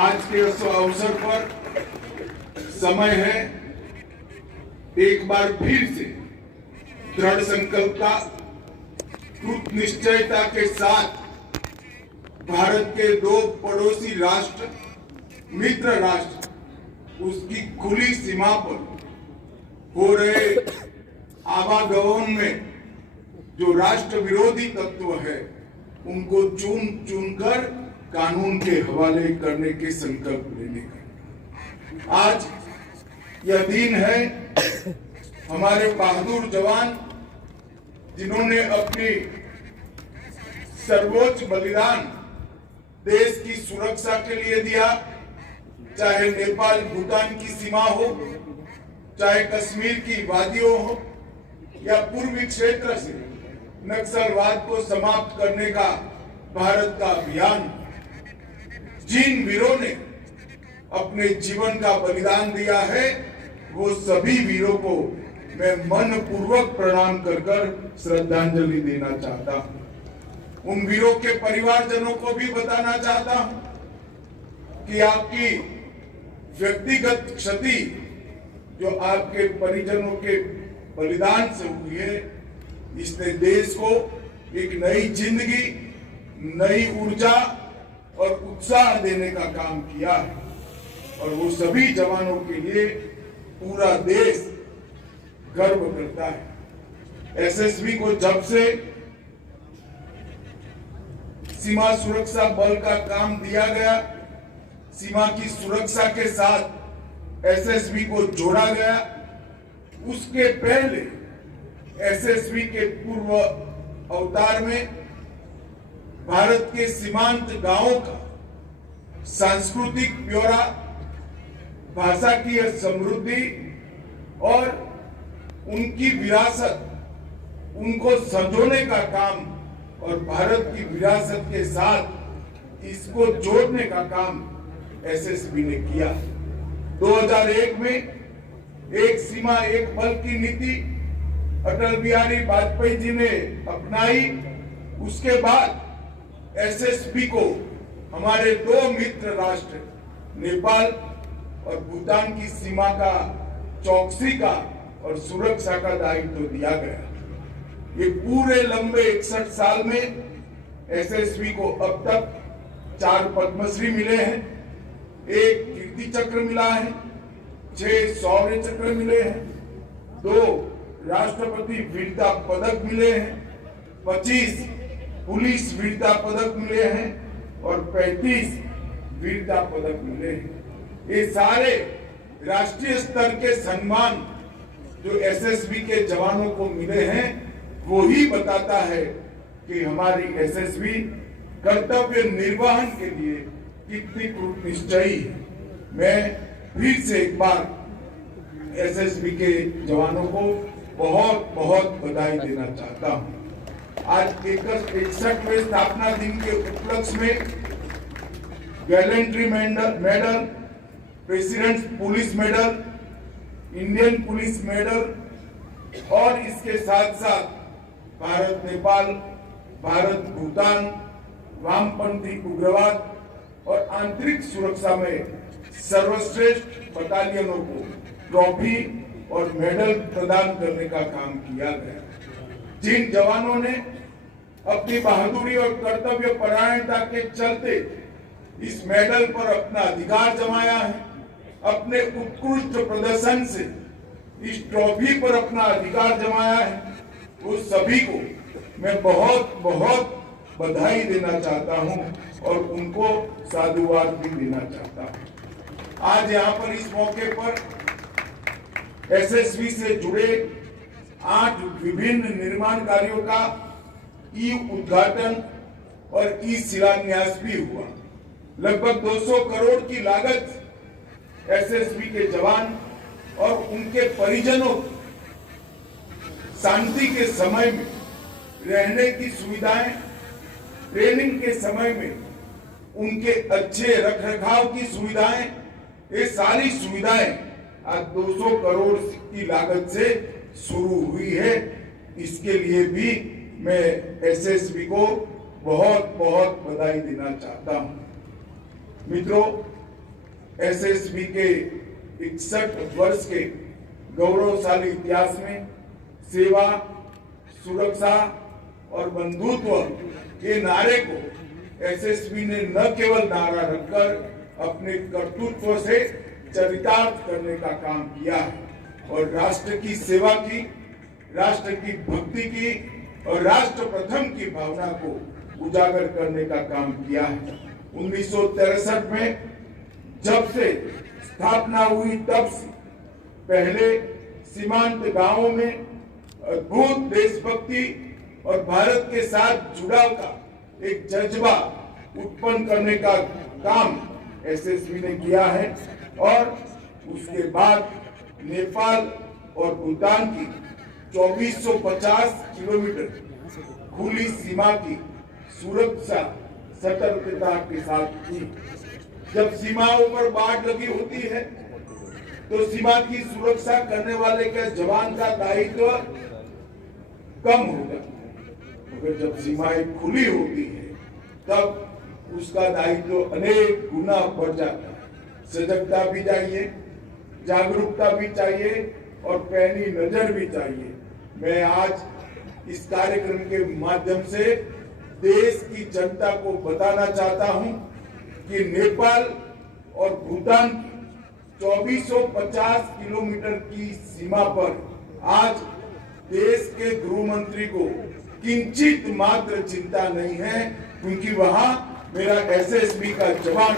आज के इस अवसर पर समय है एक बार फिर से दृढ़ संकल्पता, कृत निश्चयता के साथ भारत के दो पड़ोसी राष्ट्र, मित्र राष्ट्र, उसकी खुली सीमा पर हो रहे आवागमन में जो राष्ट्र विरोधी तत्व है उनको चुन चुनकर कानून के हवाले करने के संकल्प लेने का आज यह दिन है। हमारे बहादुर जवान जिन्होंने अपनी सर्वोच्च बलिदान देश की सुरक्षा के लिए दिया, चाहे नेपाल भूटान की सीमा हो, चाहे कश्मीर की वादियों हो या पूर्वी क्षेत्र से नक्सलवाद को समाप्त करने का भारत का अभियान, जिन वीरों ने अपने जीवन का बलिदान दिया है वो सभी वीरों को मैं मन पूर्वक प्रणाम कर श्रद्धांजलि देना चाहता हूं। उन वीरों के परिवारजनों को भी बताना चाहता हूं कि आपकी व्यक्तिगत क्षति जो आपके परिजनों के बलिदान से हुई है, इसने देश को एक नई जिंदगी, नई ऊर्जा और उत्साह देने का काम किया है और वो सभी जवानों के लिए पूरा देश गर्व करता है। एसएसबी को जब से सीमा सुरक्षा बल का काम दिया गया, सीमा की सुरक्षा के साथ एसएसबी को जोड़ा गया, उसके पहले एसएसबी के पूर्व अवतार में भारत के सीमांत गांवों का सांस्कृतिक ब्यौरा, भाषा की समृद्धि और उनकी विरासत, उनको संजोने का काम और भारत की विरासत के साथ इसको जोड़ने का काम एसएसबी ने किया। 2001 में एक सीमा एक बल की नीति अटल बिहारी वाजपेयी जी ने अपनाई। उसके बाद एसएसबी को हमारे दो मित्र राष्ट्र नेपाल और भूटान की सीमा का चौकसी का और सुरक्षा का दायित्व दिया गया। ये पूरे लंबे 61 साल में एसएसबी को अब तक 4 पद्मश्री मिले हैं, 1 कीर्ति चक्र मिला है, 6 शौर्य चक्र मिले हैं, 2 राष्ट्रपति वीरता पदक मिले हैं, 25 पुलिस वीरता पदक मिले हैं और 35 वीरता पदक मिले हैं। ये सारे राष्ट्रीय स्तर के सम्मान जो एसएसबी के जवानों को मिले हैं वो ही बताता है कि हमारी एसएसबी कर्तव्य निर्वहन के लिए कितनी कृत निश्चयी है। मैं फिर से एक बार एसएसबी के जवानों को बहुत बहुत बधाई देना चाहता हूं। आज 61वें स्थापना दिन के उपलक्ष्य में gallantry medal, president police medal, Indian police medal और इसके साथ साथ भारत नेपाल, भारत भूटान, वामपंथी उग्रवाद और आंतरिक सुरक्षा में सर्वश्रेष्ठ बटालियनों को ट्रॉफी और मेडल प्रदान करने का काम किया गया। जिन जवानों ने अपनी बहादुरी और कर्तव्य परायणता के चलते इस मेडल पर अपना अधिकार जमाया है, अपने उत्कृष्ट प्रदर्शन से इस ट्रॉफी पर अपना अधिकार जमाया है, उस सभी को मैं बहुत बहुत बधाई देना चाहता हूं और उनको साधुवाद भी देना चाहता हूं। आज यहाँ पर इस मौके पर एसएसबी से जुड़े 8 विभिन्न निर्माण कार्यों का ई उद्घाटन और ई शिलान्यास भी हुआ। लगभग 200 करोड़ की लागत एसएसबी के जवान और उनके परिजनों शांति के समय में रहने की सुविधाएं, ट्रेनिंग के समय में उनके अच्छे रखरखाव की सुविधाएं, ये सारी सुविधाएं आज 200 करोड़ की लागत से शुरू हुई है। इसके लिए भी मैं एसएसबी को बहुत बहुत बधाई देना चाहता हूं। मित्रों, एसएसबी के 61 वर्ष के गौरवशाली इतिहास में सेवा, सुरक्षा और बंधुत्व के नारे को एसएसबी ने न केवल नारा रखकर अपने कर्तृत्व से चरितार्थ करने का काम किया है और राष्ट्र की सेवा की, राष्ट्र की भक्ति की और राष्ट्र प्रथम की भावना को उजागर करने का काम किया है। 1963 में जब से स्थापना हुई तब से पहले सीमांत गांवों में अद्भुत देशभक्ति और भारत के साथ जुड़ाव का एक जज्बा उत्पन्न करने का काम एसएसबी ने किया है और उसके बाद नेपाल और भूटान की 2450 किलोमीटर खुली सीमा की सुरक्षा सतर्कता के साथ की। जब सीमाओं पर बाढ़ लगी होती है तो सीमा की सुरक्षा करने वाले के जवान का दायित्व कम होगा, मगर जब सीमाएं खुली होती है तब उसका दायित्व अनेक गुना बढ़ जाता है। सजगता भी चाहिए, जागरूकता भी चाहिए और पैनी नजर भी चाहिए। मैं आज इस कार्यक्रम के माध्यम से देश की जनता को बताना चाहता हूं कि नेपाल और भूटान की 2450 किलोमीटर की सीमा पर आज देश के गृह मंत्री को किंचित मात्र चिंता नहीं है, क्योंकि वहां मेरा एसएसबी का जवान